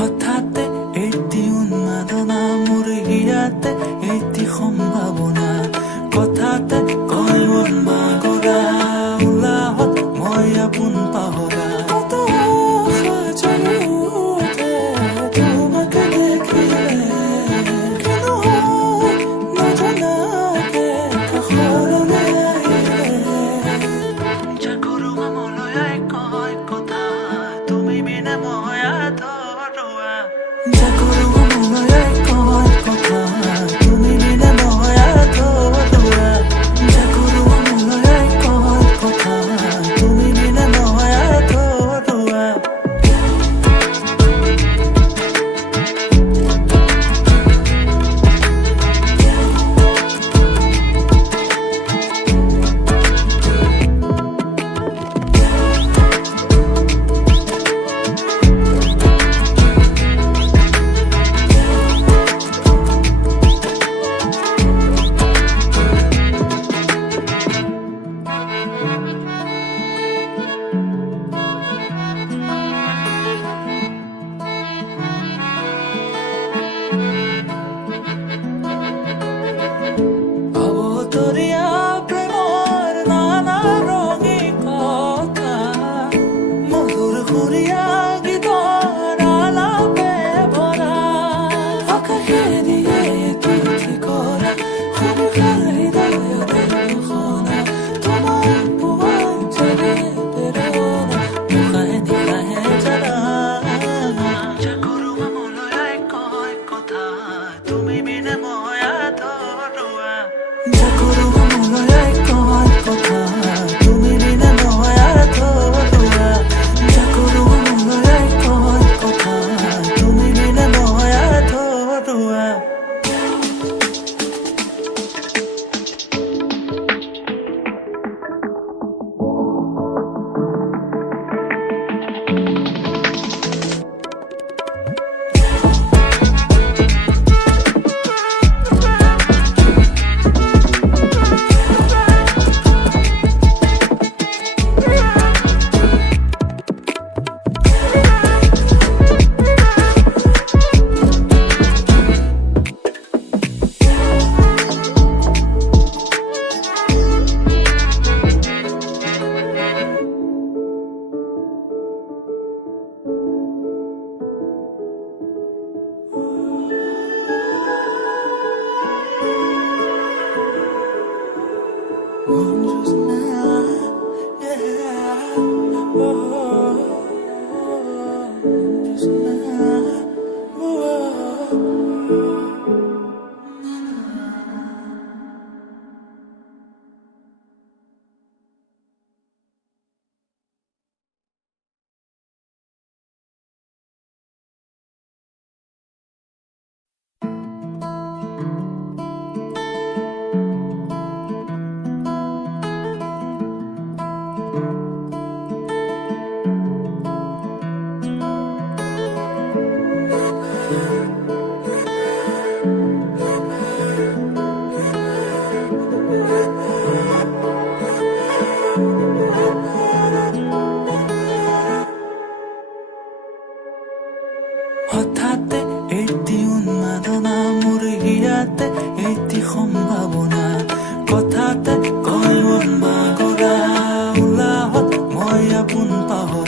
হঠাতে এটি উন্মাদনা মোৰ হিয়াতে এটি সম্ভাৱনা কথাতে কয় মন মাগৰা উলাহত মই আপোন পাহৰা কত আশা জন্মতে তোমাকে দেখিলে কেন নজনাকে কাষৰলৈ আহিলে জাগৰুৱা মনলৈ কয় কথা তুমি বিনে মই আধৰুৱা জাগৰুৱা মনলৈ কয় কথা তুমি বিনে মই আধৰুৱা জাগৰুৱা মনলৈ কয় কথা তুমি বিনে মই আধৰুৱা অবতৰীয়া প্ৰেমৰ নানা ৰঙী কথা মধুৰ সুৰীয়া গীতৰ আলাপে ভৰা আকাশে দিয়ে তুতি কৰা সৰুষাৰ হৃদয়তে ঘোষণা তোমাৰ পোৱাৰ যেনে প্ৰেৰণা মুখাহে নিশাহে জৰা জাগৰুৱা মনলৈ কয় কথা তুমি বিনে মই আধৰুৱা জাগৰুৱা মনলৈ কয় কথা তুমি বিনে মই আধৰুৱা জাগৰুৱা মনলৈ কয় কথা তুমি বিনে মই আধৰুৱা just now, yeah. Just হঠাতে